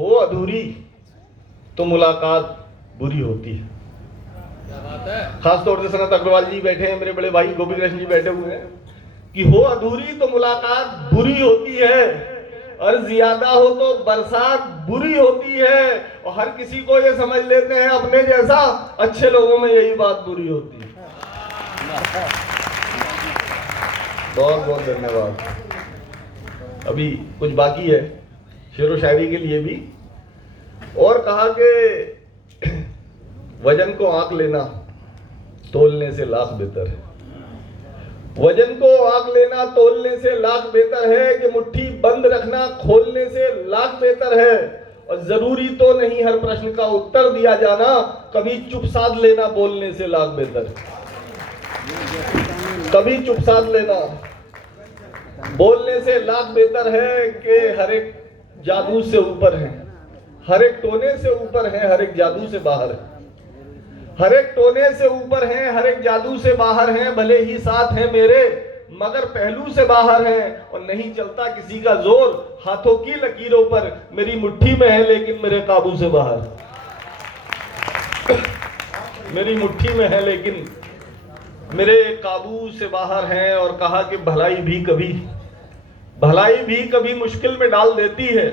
हो अधूरी तो मुलाकात बुरी होती है। खास तौर से सनत अग्रवाल जी बैठे हैं, मेरे बड़े भाई गोपी कृष्ण जी बैठे हुए हैं कि हो अधूरी तो मुलाकात बुरी होती है और ज्यादा हो तो बरसात बुरी होती है। और हर किसी को ये समझ लेते हैं अपने जैसा, अच्छे लोगों में यही बात बुरी होती है। बहुत बहुत धन्यवाद। अभी कुछ बाकी है शेरो शायरी के लिए भी। और कहा कि वजन को आंक लेना तोलने से लाख बेहतर है। वजन को आंक लेना तोलने से लाख बेहतर है कि मुट्ठी बंद रखना खोलने से लाख बेहतर है। और जरूरी तो नहीं हर प्रश्न का उत्तर दिया जाना, कभी चुप साध लेना बोलने से लाख बेहतर है। कभी चुप साध लेना बोलने से लाख बेहतर है कि हर एक जादू से ऊपर है, हर एक टोने से ऊपर है, हर एक जादू से बाहर है। हर एक टोने से ऊपर हैं, हर एक जादू से बाहर हैं। भले ही साथ हैं मेरे मगर पहलू से बाहर हैं। और नहीं चलता किसी का जोर हाथों की लकीरों पर, मेरी मुट्ठी में है लेकिन मेरे काबू से बाहर। मेरी मुट्ठी में है लेकिन मेरे काबू से बाहर हैं। और कहा कि भलाई भी कभी मुश्किल में डाल देती है।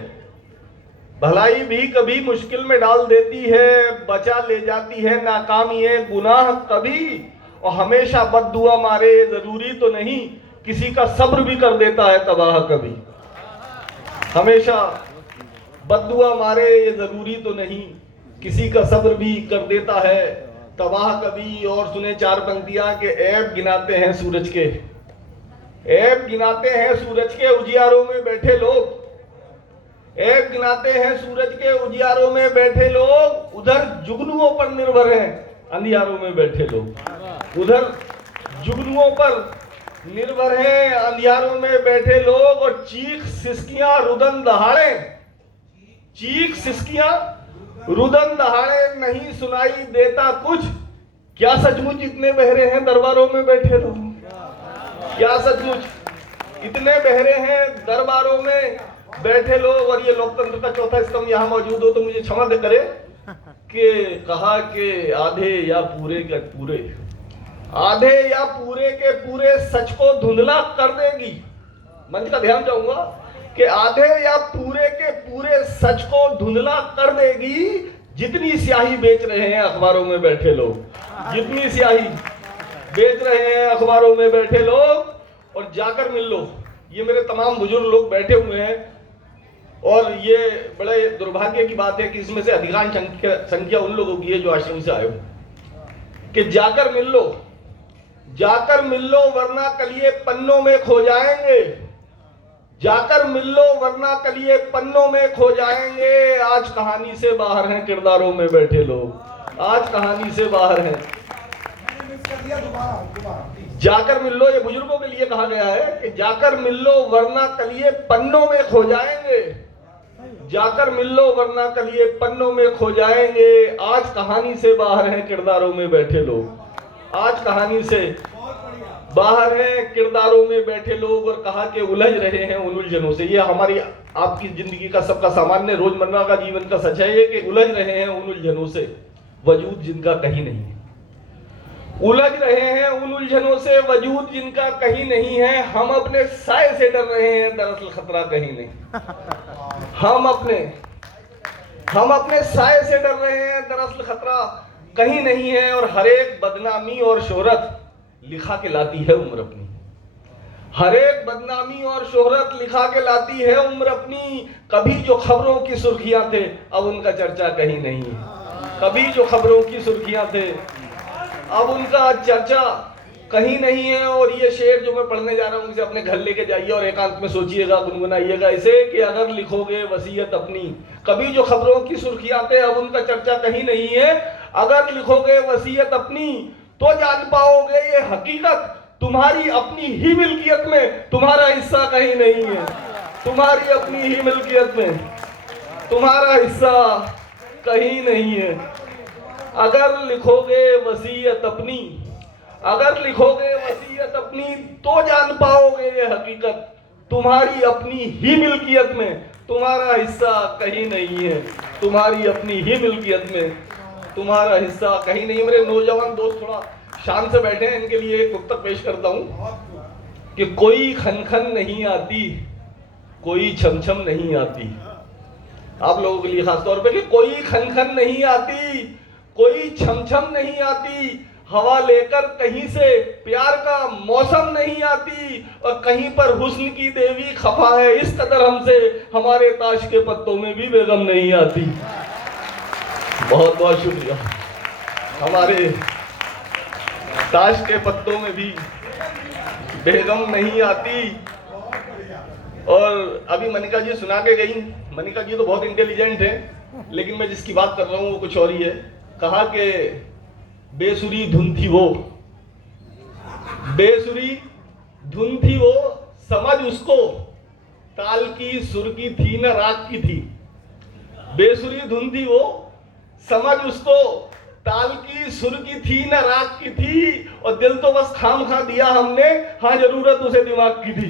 भलाई भी कभी मुश्किल में डाल देती है, बचा ले जाती है नाकामी है गुनाह कभी। और हमेशा बद्दुआ मारे जरूरी तो नहीं, किसी का सब्र भी कर देता है तबाह कभी। हमेशा बद्दुआ मारे ये जरूरी तो नहीं, किसी का सब्र भी कर देता है तबाह कभी। और सुने चार पंक्तियां के ऐब गिनाते हैं सूरज के, ऐब गिनाते हैं सूरज के उजियारों में बैठे लोग। ऐब गिनाते हैं सूरज के उजियारों में बैठे लोग, उधर जुगनुओं पर निर्भर हैं अंधियारों में बैठे लोग। उधर जुगनुओं पर निर्भर हैं अंधियारों में बैठे लोग। और चीख सिसकियां रुदन दहाड़े, चीख सिसकियां रुदन दहाड़े नहीं सुनाई देता कुछ। क्या सचमुच इतने बहरे हैं दरबारों में बैठे लोग? क्या सचमुच इतने बहरे हैं दरबारों में बैठे लोग? और ये लोकतंत्र का चौथा स्तंभ यहाँ मौजूद हो तो मुझे क्षमा दे करे कि कहा कि आधे या पूरे के पूरे, आधे या पूरे के पूरे सच को धुंधला कर देगी। मंच का ध्यान चाहूंगा कि आधे या पूरे के पूरे सच को धुंधला कर देगी। जितनी स्याही बेच रहे हैं अखबारों में बैठे लोग, जितनी स्याही बेच रहे हैं अखबारों में बैठे लोग। और जाकर मिल लो, ये मेरे तमाम बुजुर्ग लोग बैठे हुए हैं। और ये बड़े दुर्भाग्य की बात है कि इसमें से अधिकांश संख्या उन लोगों की है जो आश्रम से आए हो। कि जाकर मिल लो, जाकर मिल लो वरना कलिए पन्नों में खो जाएंगे। जाकर मिल लो वरना कलिए पन्नों में खो जाएंगे। आज कहानी से बाहर हैं किरदारों में बैठे लोग, आज कहानी से बाहर हैं। जाकर मिल लो, ये बुजुर्गों के लिए कहा गया है कि जाकर मिल लो वरना कलिए पन्नों में खो जाएंगे। जाकर मिल लो वरना कलिए पन्नों में खो जाएंगे। आज कहानी से बाहर हैं किरदारों में बैठे लोग, आज कहानी से बाहर हैं किरदारों में बैठे लोग। और कहा कि उलझ रहे हैं उन उलझनों से। ये हमारी आपकी जिंदगी का सबका सामान्य रोजमर्रा का जीवन का सच है ये कि उलझ रहे हैं उन उलझनों से वजूद जिनका कहीं नहीं है। उलझ रहे हैं उन उलझनों से वजूद जिनका कहीं नहीं है। हम अपने साए से डर रहे हैं दरअसल खतरा कहीं नहीं। हम अपने साए से डर रहे हैं दरअसल खतरा कहीं नहीं है। और हर एक बदनामी और शोहरत लिखा के लाती है उम्र अपनी। हर एक बदनामी और शोहरत लिखा के लाती है उम्र अपनी। कभी जो खबरों की सुर्खियां थे अब उनका चर्चा कहीं नहीं है। कभी जो खबरों की सुर्खियां थे अब उनका चर्चा कहीं नहीं है। और ये शेर जो मैं पढ़ने जा रहा हूँ इसे अपने घर लेके जाइए और एकांत में सोचिएगा, गुनगुनाइएगा इसे कि अगर लिखोगे वसीयत अपनी। कभी जो खबरों की सुर्खियां थे अब उनका चर्चा कहीं नहीं है। अगर लिखोगे वसीयत अपनी तो जान पाओगे ये हकीकत, तुम्हारी अपनी ही मिल्कियत में तुम्हारा हिस्सा कहीं नहीं है। तुम्हारी अपनी ही मिल्कियत में तुम्हारा हिस्सा कहीं नहीं है। अगर लिखोगे वसीयत अपनी, अगर लिखोगे वसीयत अपनी तो जान पाओगे ये हकीकत, तुम्हारी अपनी ही मिल्कियत में तुम्हारा हिस्सा कहीं नहीं है, तुम्हारी अपनी ही मिल्कियत में तुम्हारा हिस्सा कहीं नहीं। मेरे नौजवान दोस्त थोड़ा शान से बैठे हैं, इनके लिए एक पुस्तक पेश करता हूं कि कोई खनखन नहीं आती, कोई छमछम नहीं आती। आप लोगों के लिए खास तौर पे कि कोई खनखन नहीं आती, कोई छमछम नहीं आती, हवा लेकर कहीं से प्यार का मौसम नहीं आती, और कहीं पर हुस्न की देवी खफा है इस कदर हमसे, हमारे ताश के पत्तों में भी बेगम नहीं आती। बहुत बहुत शुक्रिया। हमारे ताश के पत्तों में भी बेगम नहीं आती। और अभी मनिका जी सुना के गई, मनिका जी तो बहुत इंटेलिजेंट है, लेकिन मैं जिसकी बात कर रहा हूँ वो कुछ और ही है। कहा कि बेसुरी धुन थी वो, बेसुरी धुन थी वो, समझ उसको ताल की सुर की थी न राग की थी। बेसुरी धुन थी वो, समझ उसको ताल की सुर की थी न राग की थी, और दिल तो बस खाम खा दिया हमने, हाँ जरूरत उसे दिमाग की थी।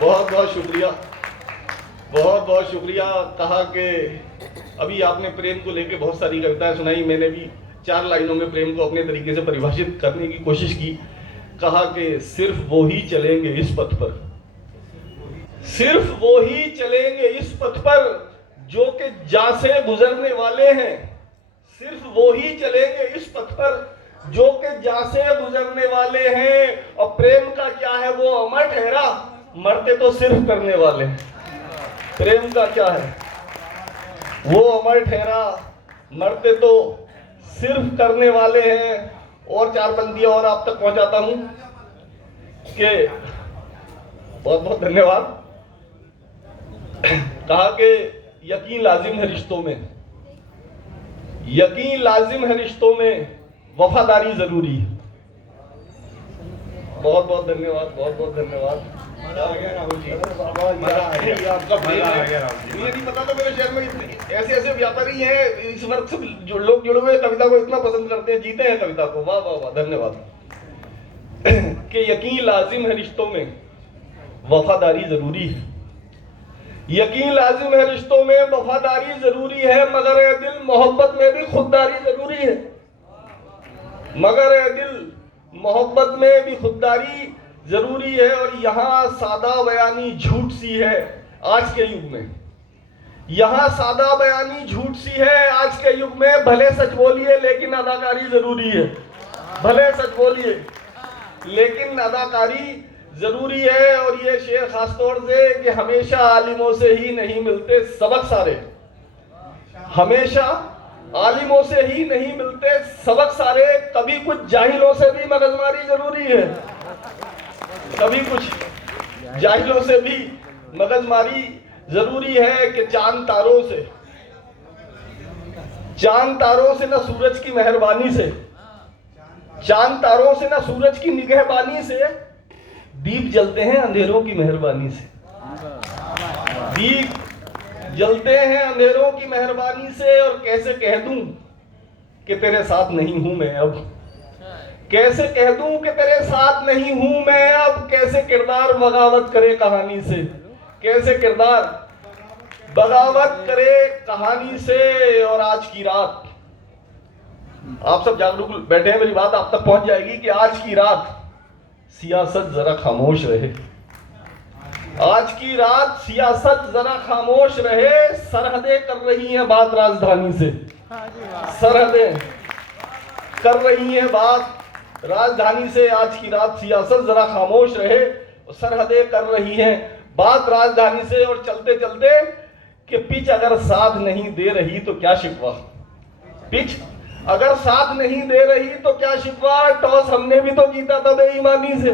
बहुत बहुत शुक्रिया, बहुत बहुत शुक्रिया। कहा कि अभी आपने प्रेम को लेके बहुत सारी कविताएं सुनाई, मैंने भी 4 लाइनों में प्रेम को अपने तरीके से परिभाषित करने की कोशिश की। कहा कि सिर्फ वो ही चलेंगे इस पथ पर, सिर्फ वो ही चलेंगे इस पथ पर जो कि जा से गुजरने वाले हैं, सिर्फ वो ही चलेंगे इस पथ पर जो कि जा से गुजरने वाले हैं। और प्रेम का क्या है वो अमर ठहरा, मरते तो सिर्फ करने वाले हैं। प्रेम का क्या है वो अमर ठहरा, मरते तो सिर्फ करने वाले हैं। और 4 बंदियां और आप तक पहुंचाता हूं कि बहुत बहुत धन्यवाद। कहा कि यकीन लाजिम है रिश्तों में, यकीन लाजिम है रिश्तों में, वफादारी जरूरी। बहुत बहुत धन्यवाद, बहुत बहुत धन्यवाद। आपका मुझे नहीं पता था मेरे शहर में ऐसे ऐसे व्यापारी हैं इस वर्ग से जो लोग जुड़े हुए कविता को इतना पसंद करते हैं, जीते हैं कविता को। वाह वाह वाह, धन्यवाद। कि यकीन लाजिम है रिश्तों में, वफादारी जरूरी है। यकीन लाजिम है रिश्तों में, वफादारी जरूरी है, मगर ए दिल मोहब्बत में भी खुददारी जरूरी है। मगर ए दिल मोहब्बत में भी खुददारी जरूरी है। और यहाँ सादा बयानी झूठ सी है आज के युग में, यहाँ सादा बयानी झूठ सी है आज के युग में। भले सच बोलिए लेकिन अदाकारी जरूरी है, भले सच बोलिए लेकिन अदाकारी जरूरी है। और ये शेर खासतौर से कि हमेशा आलिमों से ही नहीं मिलते सबक सारे, हमेशा आलिमों से ही नहीं मिलते सबक सारे। कभी कुछ जाहिलों से भी मगजमारी जरूरी है, कभी कुछ जाहिलों से भी मगजमारी जरूरी है। कि चांद तारों से ना सूरज की मेहरबानी से, चांद तारों से ना सूरज की निगहबानी से, दीप जलते हैं अंधेरों की मेहरबानी से, दीप जलते हैं अंधेरों की मेहरबानी से। और कैसे कह दूं कि तेरे साथ नहीं हूं मैं अब, कैसे कह दूं कि तेरे साथ नहीं हूं मैं अब। कैसे किरदार बगावत करे कहानी से, कैसे किरदार बगावत करे कहानी से। और आज की रात, आप सब जागरूक बैठे हैं, मेरी बात आप तक पहुंच जाएगी कि आज की रात सियासत जरा खामोश रहे, आज की रात सियासत जरा खामोश रहे। सरहदें कर रही हैं बात राजधानी से, सरहदें कर रही हैं बात राजधानी से। आज की रात सियासत जरा खामोश रहे, सरहदें कर रही हैं बात राजधानी से। और चलते चलते कि पिच अगर साथ नहीं दे रही तो क्या शिकवा, पिच अगर साथ नहीं दे रही तो क्या शिकवा। टॉस हमने भी तो जीता था बेईमानी से,